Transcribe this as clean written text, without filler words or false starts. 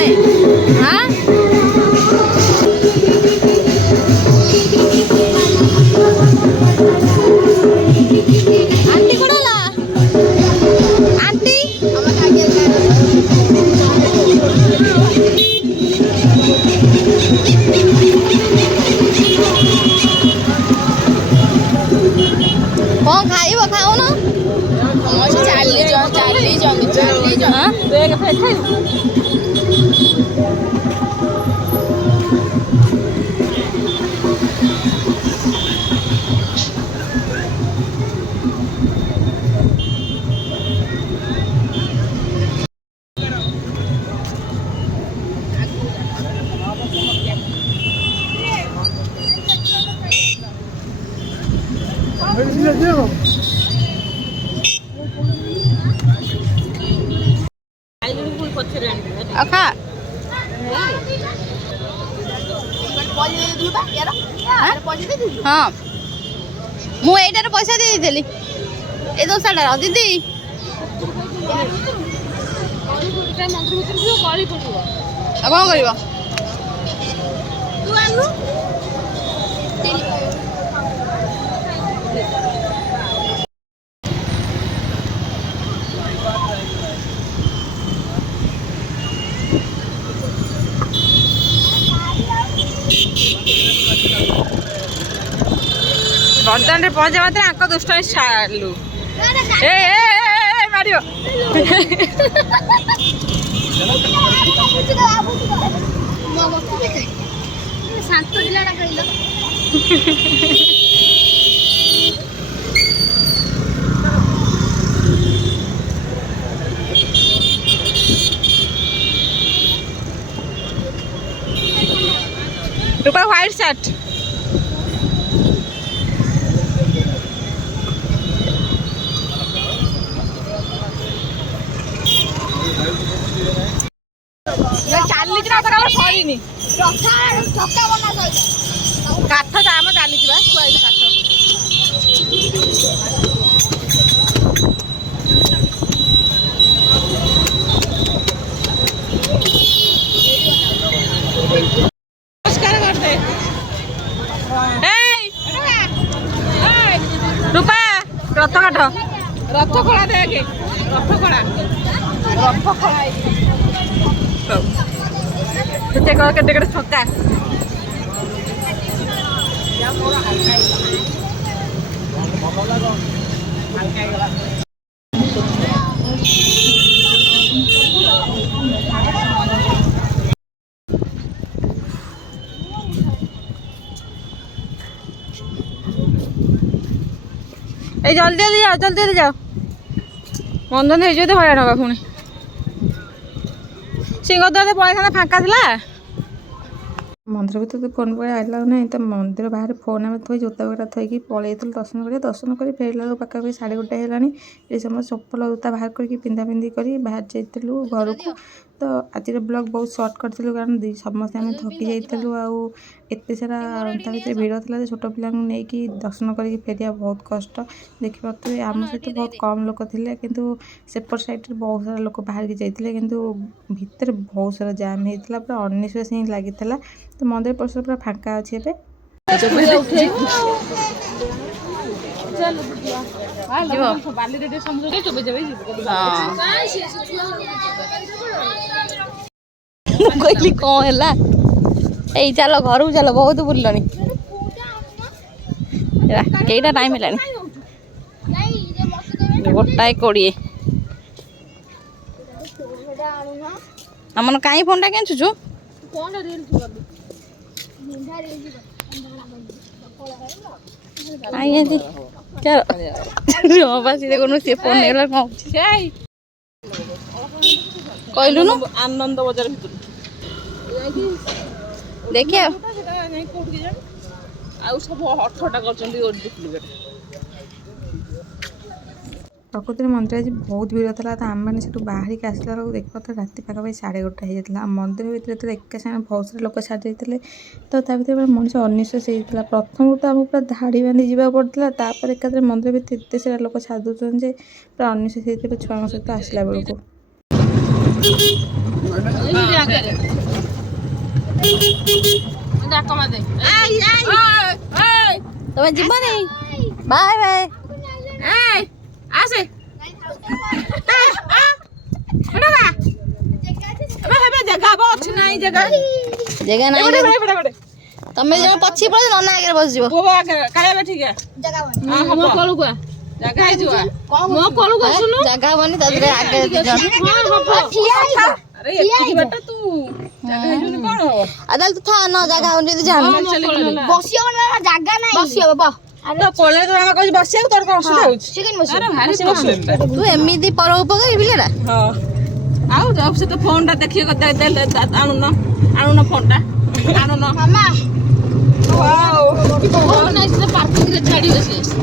हाँ aunty कोडाला aunty कौन खाइब खाऊन खा हाँ मु एटार पैसा दे देली ए दोसाटार दीदी कौन कर बर्दान पहुंचा मात्र आंक दुष्ट चालू ए मारियो रूपा व्हाइट शर्ट चली सरी काठ आम चली काठ रूपा रथ काठ रथ खड़ा देखे रथ खड़ा केते छक्का ए जल्दी जाओ बंधन हो जाए हईराण हाँ पुणी सिंहद्वार पड़े फाँका था मंदिर भर तो फोन पे आइला ना तो मंदिर बाहर फोन आम थी जोता वगैरह थोकी पलि दर्शन कर फेरला पाखापाखि 1:30 ये समय चप्पल जोता बाहर करके पिंधा पिंधि कर बाहर जाइलु घर को तो आज ब्लॉग बहुत सर्ट करूँ कारण समस्ते आम थकी जाइलु आते सारा ता भर भिड़ था छोट पिला नहीं दर्शन कर फेरिया बहुत कष्ट देखिपे आम सहित बहुत कम लोक थे किंतु सेपट साइड बहुत सारा लोक बाहर की जाते किंतु भितर बहुत सारा जाम होता पूरा अनिश्वास ही लगी तो मंदिर परिसर पूरा फाँका अच्छे कहली कौन है यही चल घर को चल बहुत बुलनी कईटा टाइम है 1:20 आमन कहीं फोन टा केचुचु कहलु न आनंद बजार भीतर देखिए सब 18टा कर प्रकृति मंदिर आज बहुत भीड़ था तो आम मैंने से बाहर के आसला देख पाते राति पाखापाखि 1:30 हो जाता मंदिर भितर तो एका सागे बहुत सारे लोक छाड़ी जाते तो भर मनीष अनिश्वास होता प्रथम तो आमको पूरा धाड़ी बांधि जावाक पड़ता एकाधे मंदिर भितर एत सारा लोक छाड़ी दूसरे जे पूरा अनिश्वास होता छुआ सहित आसला बेलू ତମେ ଯିବନି ବାଏ ବାଏ ଆସେ ଜାଗା ନାହିଁ ତମେ ଜଣ ପଛି ପଳେଇ ନନା ଆଗରେ ବସିଯିବ ଜାଗା ହବନି ତା ଦେହରେ ଆଗରେ ଦି ଜଣ ତାହେଲେ ତୁ ଥା ନ ଜାଗା ହଉନି ଯଦି ଜାଣି ତୁ ଏମିତି ପରକୁ ପକେଇ ପିଲାଟା ଆଉ ସେ ତ ଫୋନ୍ ଟା ଦେଖିବାକୁ ଆଣୁନ ଫୋନ୍ ଟା ଆଣୁନ ପାର୍କିଂରେ ଛାଡିବ ସିଏ